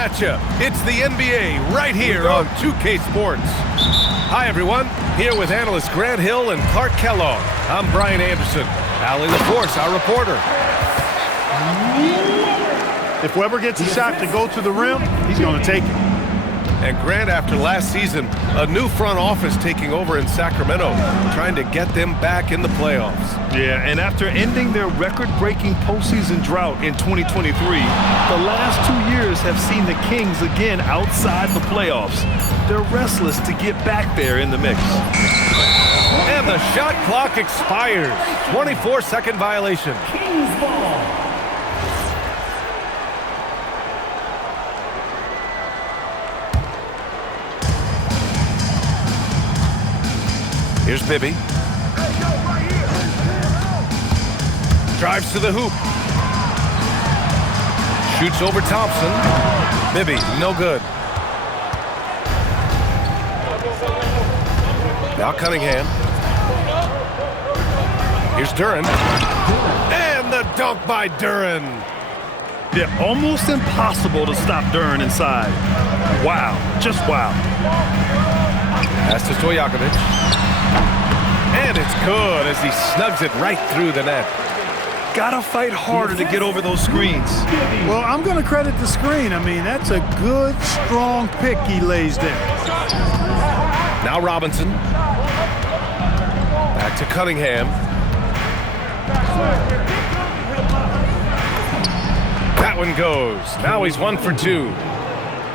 at you. It's the NBA right here on 2K Sports. Hi, everyone. Here with analysts Grant Hill and Clark Kellogg. I'm Brian Anderson. Allie LaForce, our reporter. If Weber gets a shot to go to the rim, he's going to take it. And Grant, after last season, a new front office taking over in Sacramento, trying to get them back in the playoffs. Yeah, and after ending their record-breaking postseason drought in 2023, the last 2 years have seen the Kings again outside the playoffs. They're restless to get back there in the mix. And the shot clock expires. 24-second violation. Kings ball. Here's Bibby. Drives to the hoop. Shoots over Thompson. Bibby, no good. Now Cunningham. Here's Duren. And the dunk by Duren. Yeah, almost impossible to stop Duren inside. Wow, just wow. Pass to Stojakovic. And it's good as he snugs it right through the net. Gotta fight harder to get over those screens. Well, I'm going to credit the screen. I mean, that's a good, strong pick he lays there. Now Robinson. Back to Cunningham. That one goes. Now he's 1 for 2.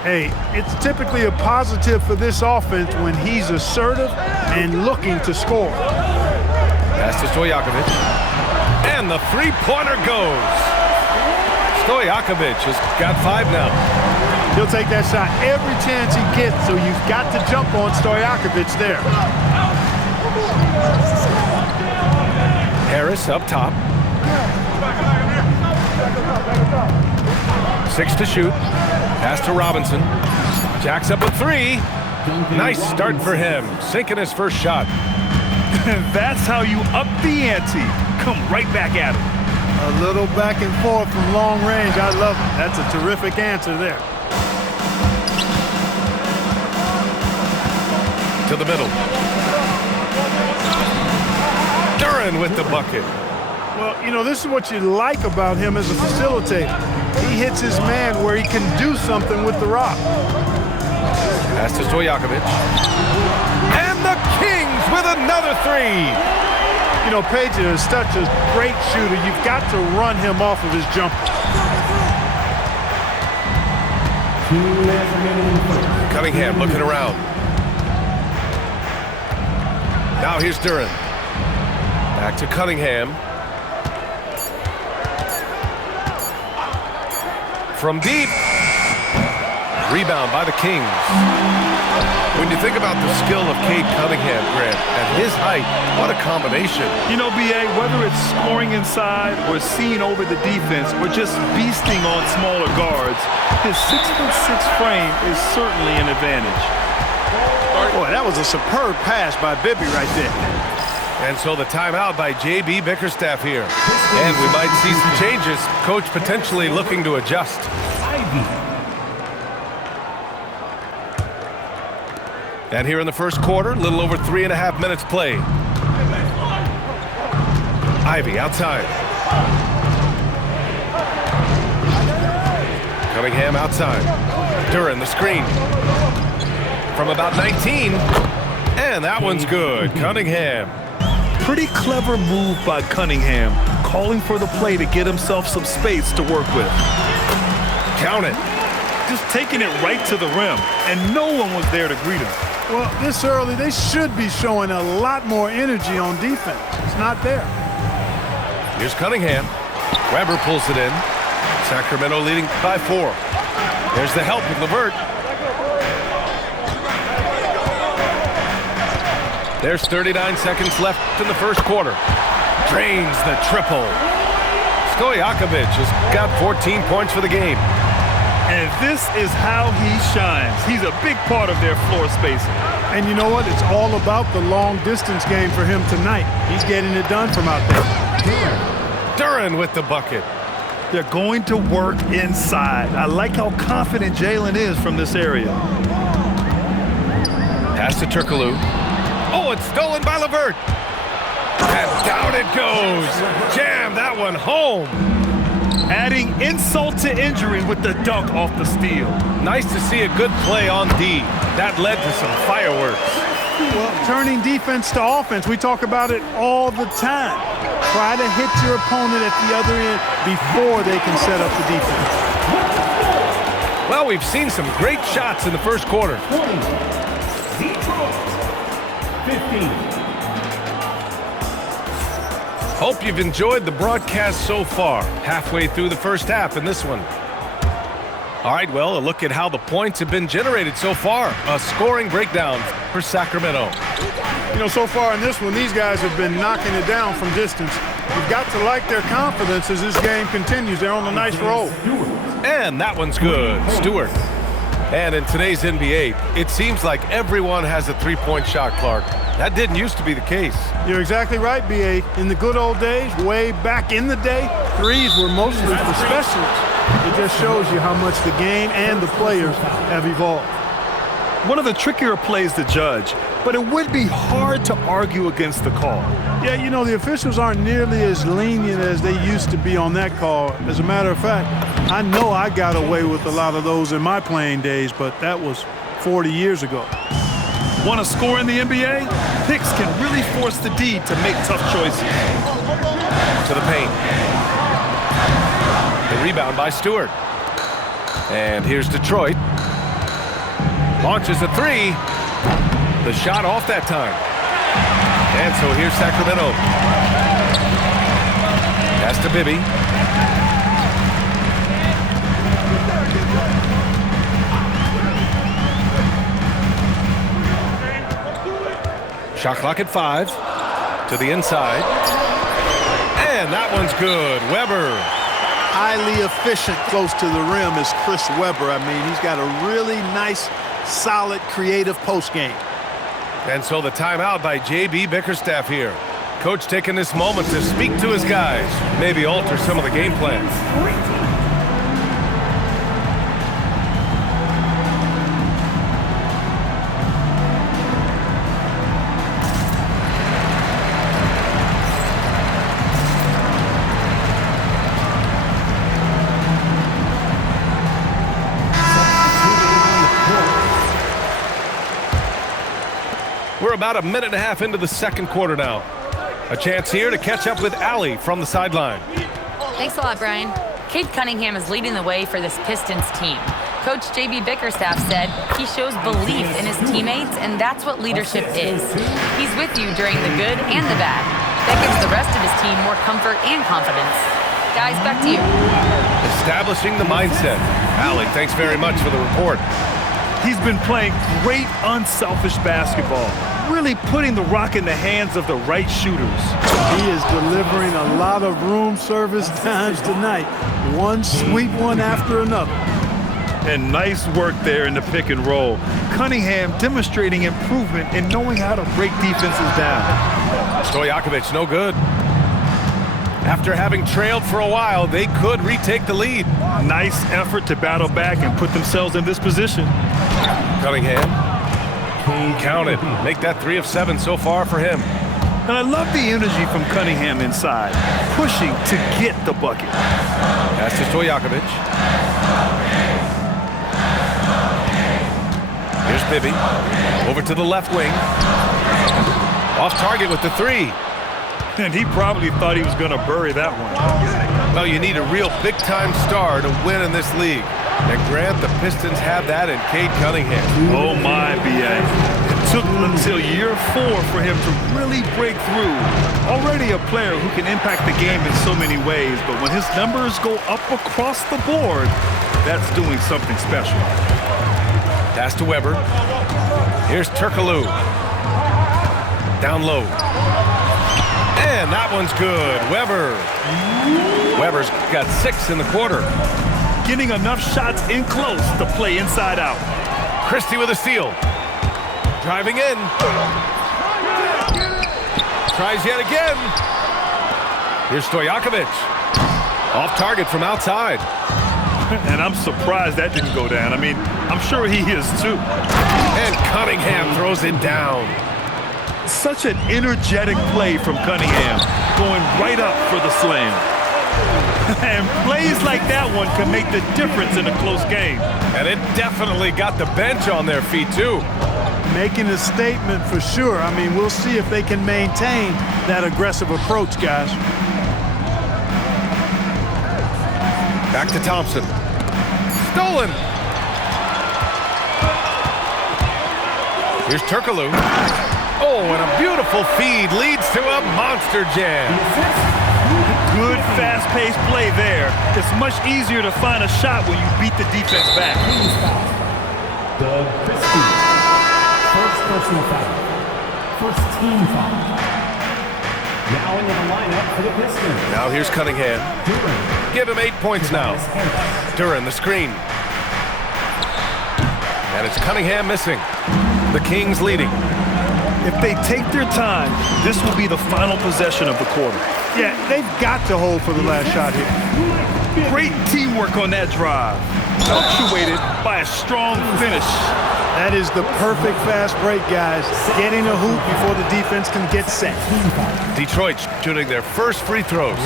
Hey, it's typically a positive for this offense when he's assertive and looking to score. Pass to Stojakovic. And the three-pointer goes. Stojakovic has got 5 now. He'll take that shot every chance he gets, so you've got to jump on Stojakovic there. Harris up top. 6 to shoot. Pass to Robinson. Jacks up a 3. Nice start for him. Sinking his first shot. That's how you up the ante. Come right back at him. A little back and forth from long range. I love it. That's a terrific answer there. To the middle. Duren with the bucket. Well, you know, this is what you like about him as a facilitator. He hits his man where he can do something with the rock. Pass to Stojakovic. And the Kings with another 3. You know, Page is such a great shooter. You've got to run him off of his jumper. Cunningham looking around. Now here's Duren. Back to Cunningham. From deep. Rebound by the Kings. When you think about the skill of Cade Cunningham, Grant, at his height, what a combination. You know, B.A., whether it's scoring inside or seeing over the defense or just beasting on smaller guards, his 6'6" frame is certainly an advantage. Boy, that was a superb pass by Bibby right there. And so the timeout by J.B. Bickerstaff here. And we might see some changes. Coach potentially looking to adjust. And here in the first quarter, a little over 3.5 minutes played. Ivy outside. Cunningham outside. Duren the screen. From about 19. And that one's good. Cunningham. Pretty clever move by Cunningham, calling for the play to get himself some space to work with. Count it. Just taking it right to the rim, and no one was there to greet him. Well, this early, they should be showing a lot more energy on defense. It's not there. Here's Cunningham. Weber pulls it in. Sacramento leading by 4. There's the help with LeVert. There's 39 seconds left in the first quarter. Drains the triple. Stojakovic has got 14 points for the game. And this is how he shines. He's a big part of their floor spacing. And you know what? It's all about the long-distance game for him tonight. He's getting it done from out there. Duren with the bucket. They're going to work inside. I like how confident Jalen is from this area. Pass to Turkoglu. Oh, it's stolen by LeVert. And down it goes. Jam that one home. Adding insult to injury with the dunk off the steal. Nice to see a good play on D. That led to some fireworks. Well, turning defense to offense, we talk about it all the time. Try to hit your opponent at the other end before they can set up the defense. Well, we've seen some great shots in the first quarter. 15. Hope you've enjoyed the broadcast so far. Halfway through the first half in this one. All right, well, a look at how the points have been generated so far. A scoring breakdown for Sacramento. You know, so far in this one, these guys have been knocking it down from distance. You've got to like their confidence as this game continues. They're on a nice roll. And that one's good. Stewart. And in today's NBA, it seems like everyone has a three-point shot, Clark. That didn't used to be the case. You're exactly right, B.A. In the good old days, way back in the day, threes were mostly for specialists. It just shows you how much the game and the players have evolved. One of the trickier plays to judge, but it would be hard to argue against the call. Yeah, you know, the officials aren't nearly as lenient as they used to be on that call. As a matter of fact, I know I got away with a lot of those in my playing days, but that was 40 years ago. Want to score in the NBA? Picks can really force the D to make tough choices. To the paint. The rebound by Stewart. And here's Detroit. Launches a three. The shot off that time. And so here's Sacramento. Pass to Bibby. Shot clock at 5. To the inside. And that one's good. Weber. Highly efficient close to the rim is Chris Weber. I mean, he's got a really nice, solid, creative post game. And so the timeout by J.B. Bickerstaff here. Coach taking this moment to speak to his guys, maybe alter some of the game plans. We're about a minute and a half into the second quarter now. A chance here to catch up with Allie from the sideline. Thanks a lot, Brian. Cade Cunningham is leading the way for this Pistons team. Coach J.B. Bickerstaff said he shows belief in his teammates, and that's what leadership is. He's with you during the good and the bad. That gives the rest of his team more comfort and confidence. Guys, back to you. Establishing the mindset. Allie, thanks very much for the report. He's been playing great unselfish basketball, really putting the rock in the hands of the right shooters. He is delivering a lot of room service times tonight. One sweet one after another. And nice work there in the pick and roll. Cunningham demonstrating improvement in knowing how to break defenses down. Stojakovic, no good. After having trailed for a while, they could retake the lead. Nice effort to battle back and put themselves in this position. Cunningham. Counted. Make that 3 of 7 so far for him. And I love the energy from Cunningham inside, pushing to get the bucket. Pass to Stojakovic. Here's Bibby. Over to the left wing. Off target with the 3. And he probably thought he was going to bury that one. Well, you need a real big-time star to win in this league. And Grant, the Pistons have that in Cade Cunningham. Oh my, B.A. It took until year 4 for him to really break through. Already a player who can impact the game in so many ways, but when his numbers go up across the board, that's doing something special. Pass to Weber. Here's Turkoglu. Down low. And that one's good. Weber's got 6 in the quarter. Getting enough shots in close to play inside out. Christie with a steal. Driving in. Tries yet again. Here's Stojakovic. Off target from outside. And I'm surprised that didn't go down. I mean, I'm sure he is too. And Cunningham throws it down. Such an energetic play from Cunningham, going right up for the slam. And plays like that one can make the difference in a close game. And it definitely got the bench on their feet, too. Making a statement for sure. I mean, we'll see if they can maintain that aggressive approach, guys. Back to Thompson. Stolen. Here's Turkoglu. Oh, and a beautiful feed leads to a monster jam. Good fast-paced play there. It's much easier to find a shot when you beat the defense back. The Pistons. First personal foul. First team foul. Now into the lineup for the Pistons. Now here's Cunningham. Give him 8 points now. Duren, the screen. And it's Cunningham missing. The Kings leading. If they take their time, this will be the final possession of the quarter. Yeah, they've got to hold for the last shot here. Great teamwork on that drive, punctuated by a strong finish. That is the perfect fast break, guys. Getting a hoop before the defense can get set. Detroit shooting their first free throws.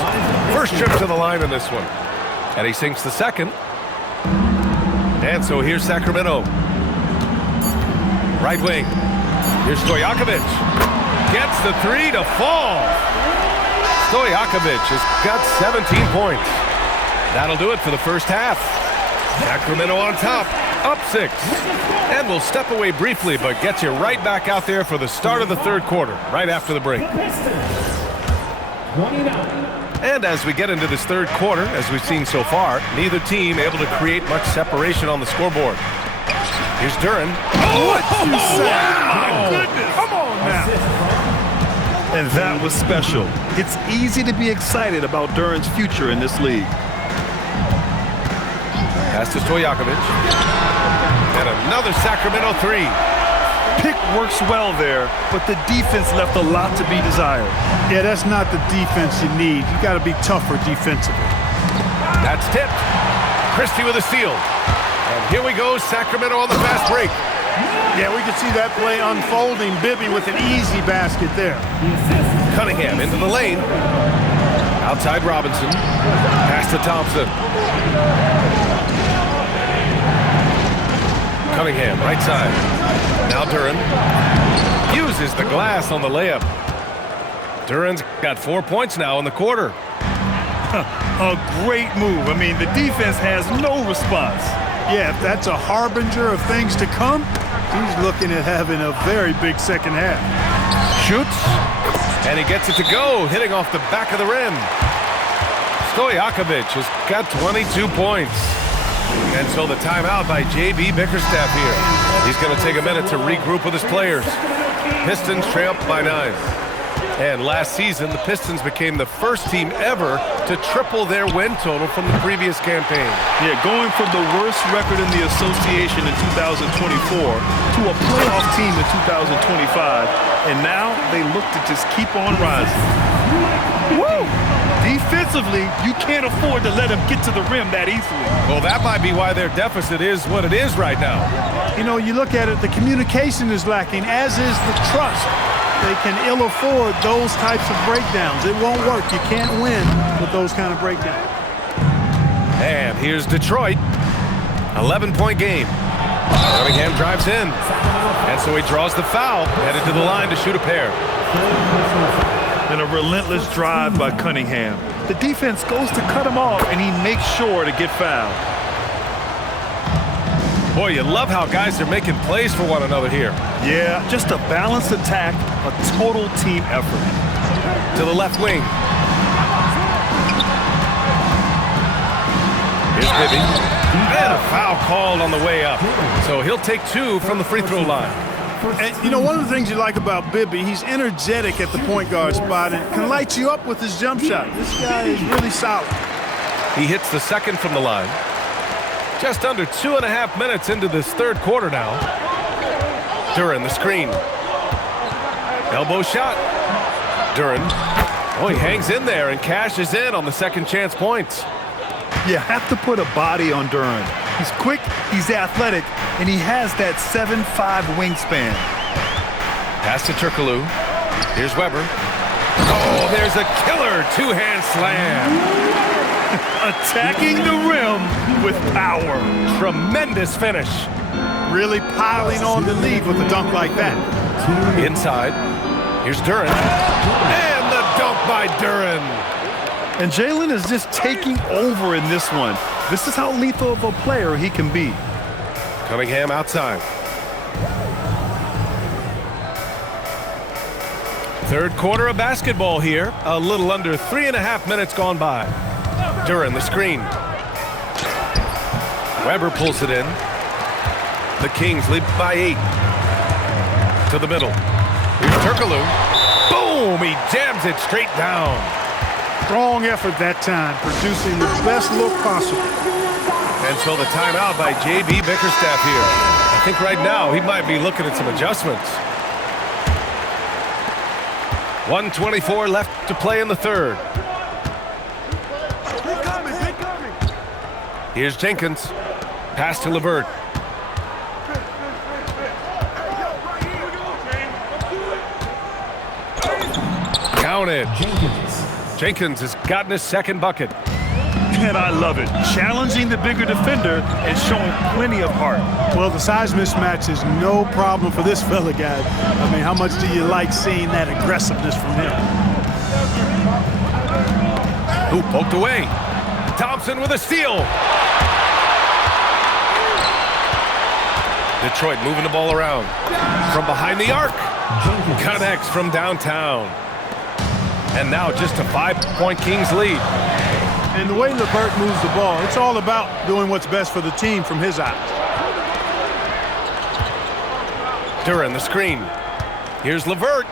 First trip to the line in this one. And he sinks the second. And so here's Sacramento. Right wing. Here's Stojakovic. Gets the three to fall. Stojakovic has got 17 points. That'll do it for the first half. Sacramento on top, up 6. And we'll step away briefly, but get you right back out there for the start of the third quarter, right after the break. 29. And as we get into this third quarter, as we've seen so far, neither team able to create much separation on the scoreboard. Here's Duren. What you say? My goodness. Come on now. And that was special. It's easy to be excited about Duren's future in this league. Pass to Stojakovic. And another Sacramento three. Pick works well there, but the defense left a lot to be desired. Yeah, that's not the defense you need. You got to be tougher defensively. That's tipped. Christie with a steal. And here we go, Sacramento on the fast break. Yeah, we can see that play unfolding. Bibby with an easy basket there. Cunningham into the lane. Outside Robinson. Pass to Thompson. Cunningham, right side. Now Duren. Uses the glass on the layup. Duren's got 4 points now in the quarter. A great move. I mean, the defense has no response. Yeah, if that's a harbinger of things to come, he's looking at having a very big second half. Shoots, and he gets it to go, hitting off the back of the rim. Stojakovic has got 22 points. And so the timeout by J.B. Bickerstaff here. He's going to take a minute to regroup with his players. Pistons trail by 9. And last season, the Pistons became the first team ever to triple their win total from the previous campaign. Yeah, going from the worst record in the association in 2024 to a playoff team in 2025. And now they look to just keep on rising. Woo! Defensively, you can't afford to let them get to the rim that easily. Well, that might be why their deficit is what it is right now. You know, you look at it, the communication is lacking, as is the trust. They can ill afford those types of breakdowns. It won't work. You can't win with those kind of breakdowns. And here's Detroit. 11-point game. Cunningham drives in. And so he draws the foul, headed to the line to shoot a pair. And a relentless drive by Cunningham. The defense goes to cut him off, and he makes sure to get fouled. Boy, you love how guys are making plays for one another here. Yeah, just a balanced attack, a total team effort. To the left wing. Here's Bibby. And a foul called on the way up. So he'll take 2 from the free throw line. And, you know, one of the things you like about Bibby, he's energetic at the point guard spot and can light you up with his jump shot. This guy is really solid. He hits the second from the line. Just under 2.5 minutes into this third quarter now. Duren, the screen. Elbow shot. Duren. Oh, he hangs in there and cashes in on the second chance points. You have to put a body on Duren. He's quick, he's athletic, and he has that 7'5" wingspan. Pass to Turkoglu. Here's Weber. Oh, there's a killer two-hand slam. Attacking the rim with power. Tremendous finish. Really piling on the lead with a dunk like that. Inside. Here's Duren. And the dunk by Duren. And Jalen is just taking over in this one. This is how lethal of a player he can be. Cunningham outside. Third quarter of basketball here. A little under 3.5 minutes gone by. Duren, the screen. Weber pulls it in. The Kings lead by 8. To the middle. Here's Turkoglu. Boom! He jams it straight down. Strong effort that time, producing the best look possible. And so the timeout by J.B. Bickerstaff here. I think right now he might be looking at some adjustments. 1:24 left to play in the third. Here's Jenkins. Pass to LeVert. Counted. Jenkins has gotten his second bucket. And I love it. Challenging the bigger defender and showing plenty of heart. Well, the size mismatch is no problem for this fella, guys. I mean, how much do you like seeing that aggressiveness from him? Who poked away? Thompson with a steal. Detroit moving the ball around. From behind the arc. Connects from downtown. And now just a 5-point Kings lead. And the way LeVert moves the ball, it's all about doing what's best for the team from his eyes. Duren, the screen. Here's LeVert.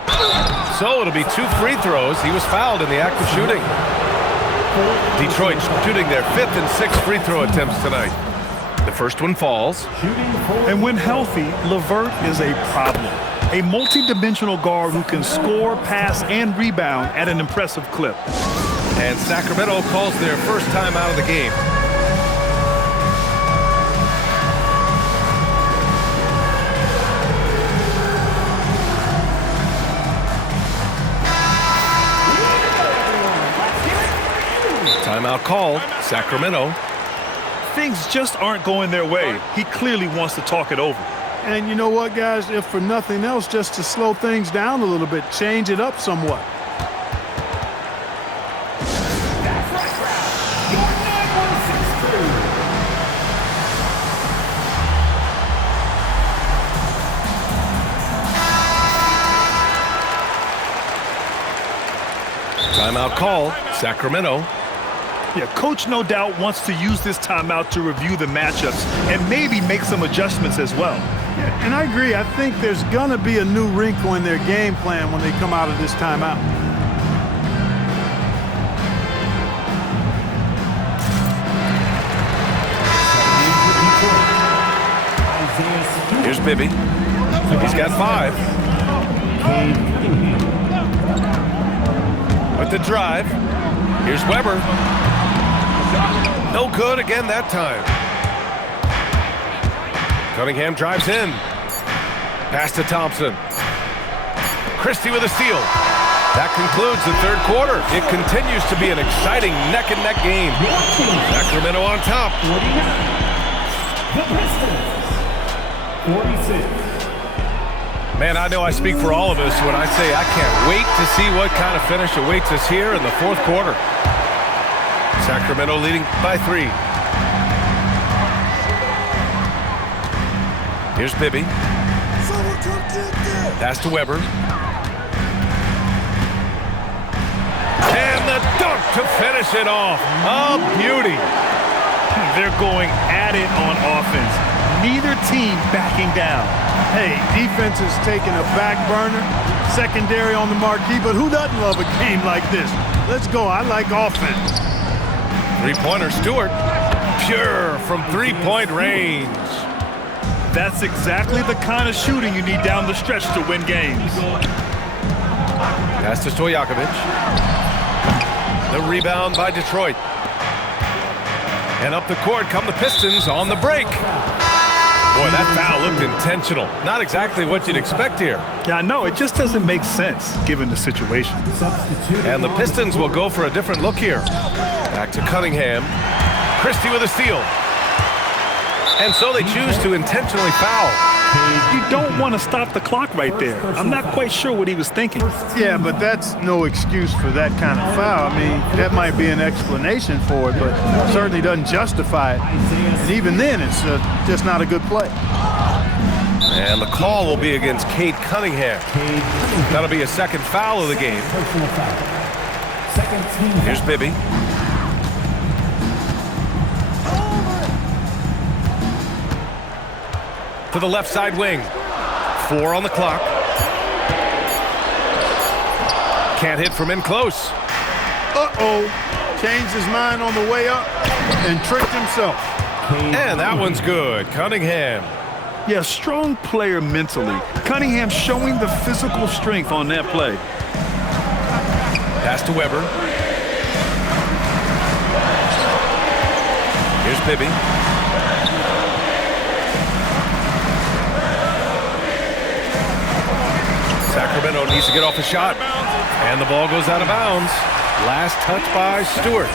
So it'll be 2 free throws. He was fouled in the act of shooting. Detroit shooting their 5th and 6th free throw attempts tonight. The first one falls. And when healthy, LeVert is a problem. A multi-dimensional guard who can score, pass, and rebound at an impressive clip. And Sacramento calls their first time out of the game. Timeout called. Sacramento. Things just aren't going their way. He clearly wants to talk it over. And you know what, guys? If for nothing else, just to slow things down a little bit, change it up somewhat. Timeout call, Sacramento. Yeah, coach no doubt wants to use this timeout to review the matchups and maybe make some adjustments as well. Yeah, and I agree. I think there's going to be a new wrinkle in their game plan when they come out of this timeout. Here's Bibby. He's got 5. With the drive. Here's Weber. No good again that time. Cunningham drives in. Pass to Thompson. Christie with a steal. That concludes the third quarter. It continues to be an exciting neck-and-neck game. Sacramento on top. The Pistons, 46. Man, I know I speak for all of us when I say I can't wait to see what kind of finish awaits us here in the fourth quarter. Sacramento leading by 3. Here's Bibby. Pass to Weber. And the dunk to finish it off. A beauty. They're going at it on offense. Neither team backing down. Hey, defense is taking a back burner, secondary on the marquee, but who doesn't love a game like this? Let's go. I like offense. Three-pointer, Stewart. Pure from three-point range. That's exactly the kind of shooting you need down the stretch to win games. Pass to Stojakovic. The rebound by Detroit. And up the court come the Pistons on the break. Boy, that foul looked intentional. Not exactly what you'd expect here. Yeah, I know. It just doesn't make sense given the situation. And the Pistons will go for a different look here. Back to Cunningham. Christie with a steal. And so they choose to intentionally foul. You don't want to stop the clock right there. I'm not quite sure what he was thinking. Yeah, but that's no excuse for that kind of foul. I mean, that might be an explanation for it, but certainly doesn't justify it. And even then, it's just not a good play. And the call will be against Cade Cunningham. That'll be a second foul of the game. Here's Bibby. To the left side wing. 4 on the clock. Can't hit from in close. Uh-oh. Changed his mind on the way up and tricked himself. And that one's good. Cunningham. Yeah, strong player mentally. Cunningham showing the physical strength on that play. Pass to Weber. Here's Bibby. Sacramento needs to get off a shot. And the ball goes out of bounds. Last touch by Stewart.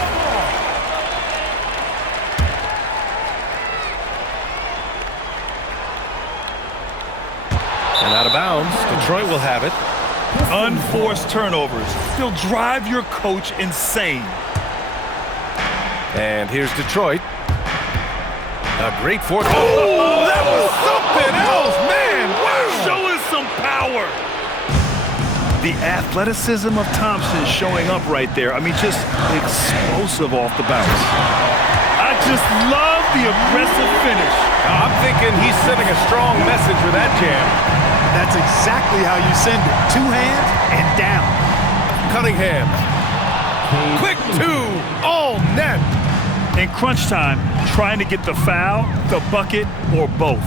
And out of bounds. Detroit will have it. Unforced turnovers. They'll drive your coach insane. And here's Detroit. A great fourth. Oh, that was something else, man. Wow. Show us some power. The athleticism of Thompson showing up right there. I mean, just explosive off the bounce. I just love the aggressive finish. I'm thinking he's sending a strong message with that jam. That's exactly how you send it. 2 hands and down. Cunningham. Quick 2. All net. In crunch time, trying to get the foul, the bucket, or both.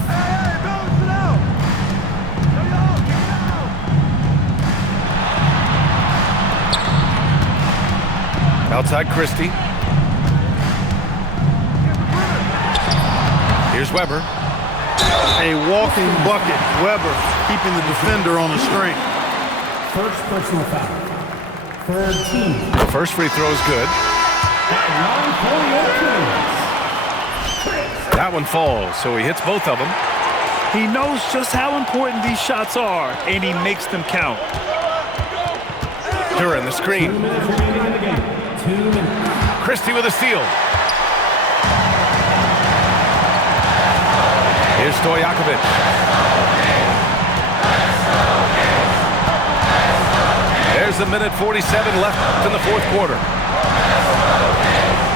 Outside Christie. Here's Weber. A walking bucket. Weber keeping the defender on the string. First personal foul. Third team. The first free throw is good. That one falls, so he hits both of them. He knows just how important these shots are, and he makes them count. Duran the screen. Christie with a steal. Here's Stojakovic. There's a minute 47 left in the fourth quarter.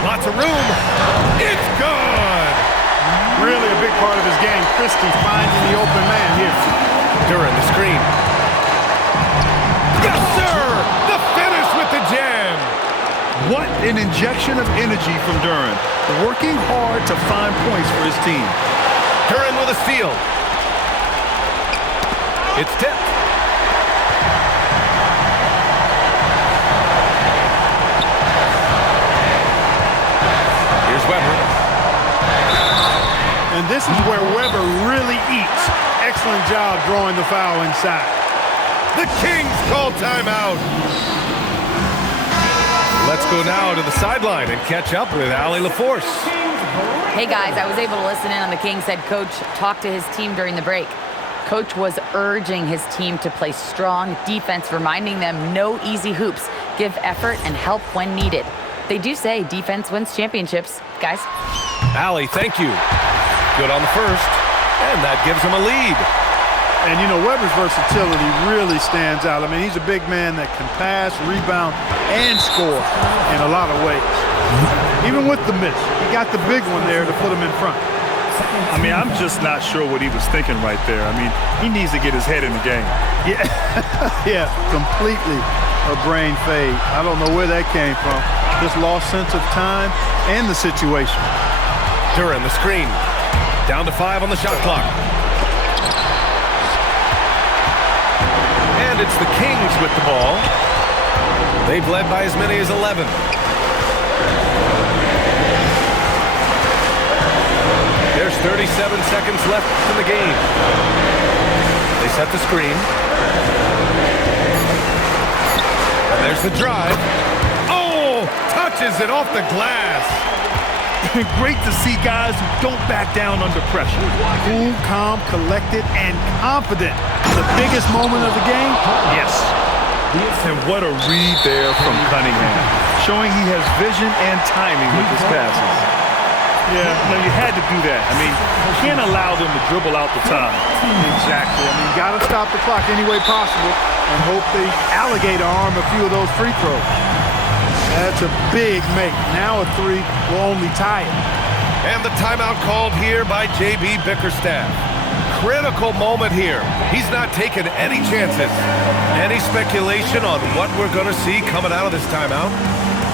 Lots of room. It's good. Really a big part of his game. Christie finding the open man here. Duran the screen. Yes, sir! The finish with the jam. What an injection of energy from Duran. Working hard to find points for his team. Duran with a steal. It's tipped. Here's Weber. And this is where Weber really eats. Excellent job drawing the foul inside. The Kings call timeout. Let's go now to the sideline and catch up with Allie LaForce. Hey guys, I was able to listen in on the Kings head coach talk to his team during the break. Coach was urging his team to play strong defense, reminding them no easy hoops, give effort and help when needed. They do say defense wins championships, guys. Allie, thank you. Good on the first, and that gives him a lead. And, you know, Weber's versatility really stands out. I mean, he's a big man that can pass, rebound, and score in a lot of ways. Even with the miss, he got the big one there to put him in front. I mean, I'm just not sure what he was thinking right there. I mean, he needs to get his head in the game. Yeah, yeah, completely a brain fade. I don't know where that came from. Just lost sense of time and the situation. Duran the screen. Down to 5 on the shot clock. And it's the Kings with the ball. They've led by as many as 11. 37 seconds left in the game. They set the screen. And there's the drive. Oh, touches it off the glass. Great to see guys who don't back down under pressure. Cool, calm, collected, and confident. The biggest moment of the game? Yes. And what a read there from Cunningham, showing he has vision and timing with his passes. Yeah, no, you had to do that. I mean, you can't allow them to dribble out the time. Exactly. I mean, you got to stop the clock any way possible and hope they alligator arm a few of those free throws. That's a big make. Now a three will only tie it. And the timeout called here by J.B. Bickerstaff. Critical moment here. He's not taking any chances. Any speculation on what we're going to see coming out of this timeout?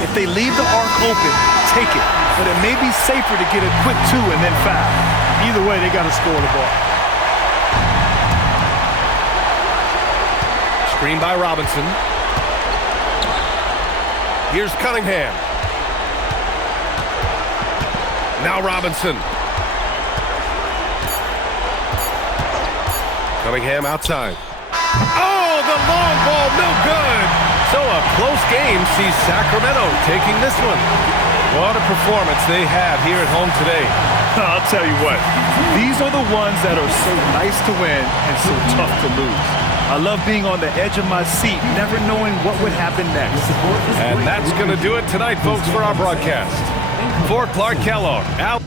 If they leave the arc open, take it. But it may be safer to get a quick 2 and then foul. Either way, they got to score the ball. Screen by Robinson. Here's Cunningham. Now Robinson. Cunningham outside. Oh, the long ball, no good. So a close game sees Sacramento taking this one. What a performance they have here at home today. I'll tell you what, these are the ones that are so nice to win and so tough to lose. I love being on the edge of my seat, never knowing what would happen next. And that's going to do it tonight, folks, for our broadcast. For Clark Kellogg, out.